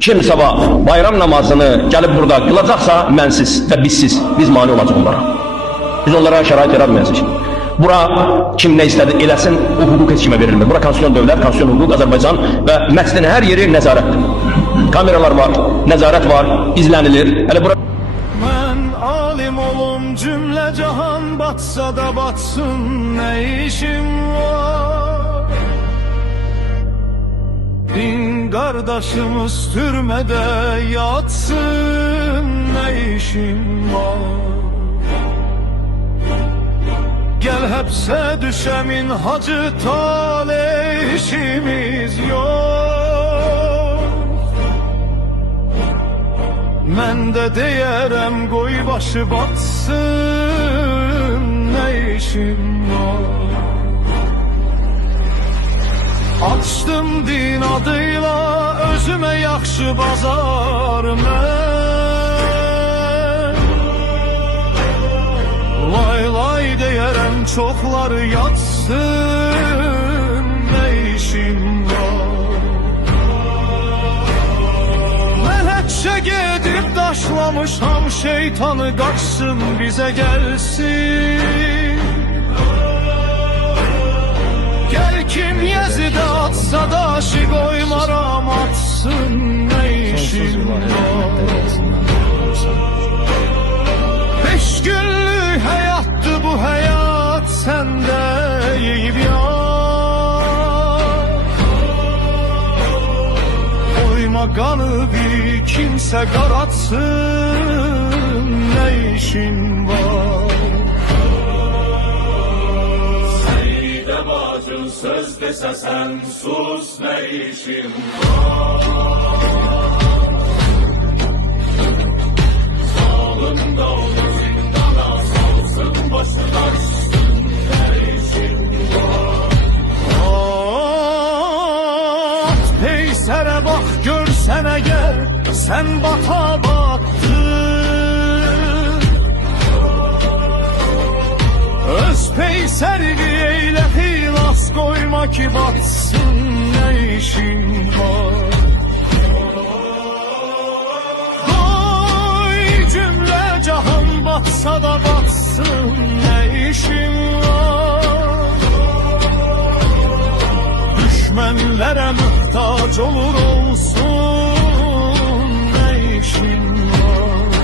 Kim sabah bayram namazını gelip burada kılacaksa mensiz ve bizsiz, biz mani olacağız onlara. Biz onlara şerait yaratmayacağız. Bura kim ne istedi eləsin, o hukuk heç kimə verilmir. Bura konstitusiyon dövlət, konstitusiyon hukuk, Azərbaycan və məscidin hər yeri nəzarətdir. Kameralar var, nəzarət var, izlənilir. Hələ bura... Mən alim olum, cümlə cahan batsa da batsın, nə işim var? Din qardaşımız türmədə yatsın, nə işim var? Gel hepse düşemin hacı talih, işimiz yok. Mən de deyərəm qoy başı batsın, ne işim var? Açdım din adıyla özüme yaxşı bazar mən. Lay lay deyərəm çoxları yatsın, nə işim var? Mələkçə gedib daşlamışam, şeytanı qaçsın bizə gəlsin. Gəl kim Yezidə atsa daşı qoymaram atsın, nə işim var? 5 günlük hayattı bu hayat, sende yiyip yar. Koyma kanı bir kimse karatsın, ne işin var? Seyide bacın söz dese sen sus, ne işin var? Sağlığında olur zindana, salsın başına düşsün, ne işin var? At peysere bak görsene gel, sen bata battın. Öz peyserini eyle hilas, koyma ki batsın, ne işin var? Cahan batsa da batsın, ne işim var? Düşmenlere muhtaç olur olsun, ne işim var?